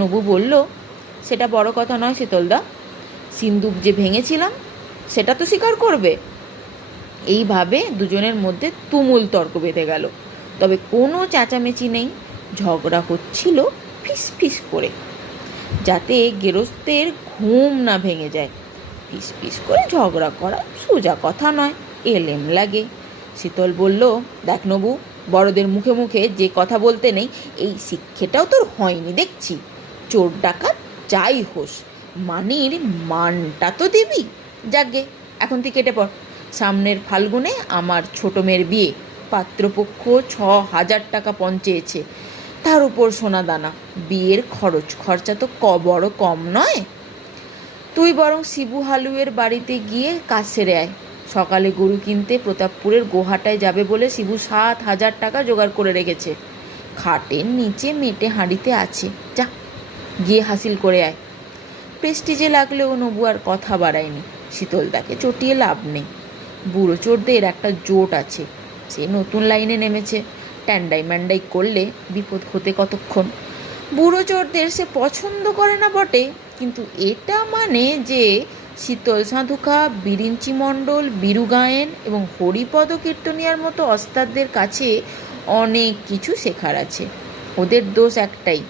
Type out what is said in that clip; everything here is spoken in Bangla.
নবু বলল, সেটা বড় কথা নয় শীতলদা, সিন্দুক যে ভেঙেছিলাম সেটা তো স্বীকার করবে। এইভাবে দুজনের মধ্যে তুমুল তর্ক বেঁধে গেল। তবে কোনো চেঁচামেচি নেই, ঝগড়া হচ্ছিল ফিস ফিস করে, যাতে গেরস্তের ঘুম না ভেঙে যায়। ফিস ফিস করে ঝগড়া করা সোজা কথা নয়, এলেম লাগে। শীতল বলল, দেখ নবু, বড়দের মুখে মুখে যে কথা বলতে নেই, এই শিক্ষেটাও তোর হয়নি দেখছি। চোর ডাকাত যাই হোস, মানির মানটা তো দিবি। যাকগে, এখন তুই কেটে পড়। সামনের ফাল্গুনে আমার ছোট মেয়ের বিয়ে, পাত্রপক্ষ 6,000 টাকা পণ চেয়েছে, তার উপর সোনা দানা। বিয়ের খরচ খরচা তো বড় কম নয়। তুই বরং শিবু হালুয়ের বাড়িতে গিয়ে কাজ সেরে আয়। সকালে গরু কিনতে প্রতাপপুরের গোহাটায় যাবে বলে শিবু 7,000 টাকা জোগাড় করে রেখেছে, খাটের নিচে মেটে হাঁড়িতে আছে। যা, গিয়ে হাসিল করে আয়। প্রেস্টিজে লাগলেও নবু আর কথা বাড়ায়নি। শীতলদাকে চটিয়ে লাভ নেই, বুড়ো চোরদের একটা জোট আছে, সে নতুন লাইনে নেমেছে, ট্যান্ডাই ম্যান্ডাই করলে বিপদ হতে কতক্ষণ। বুড়ো চোরদের সে পছন্দ করে না বটে, কিন্তু এটা মানে যে শীতল সাধুকা, বিরিঞ্চি মণ্ডল, বীরু গায়েন এবং হরিপদ কীর্তনিয়ার মতো ওস্তাদদের কাছে অনেক কিছু শেখার আছে। ওদের দোষ একটাই,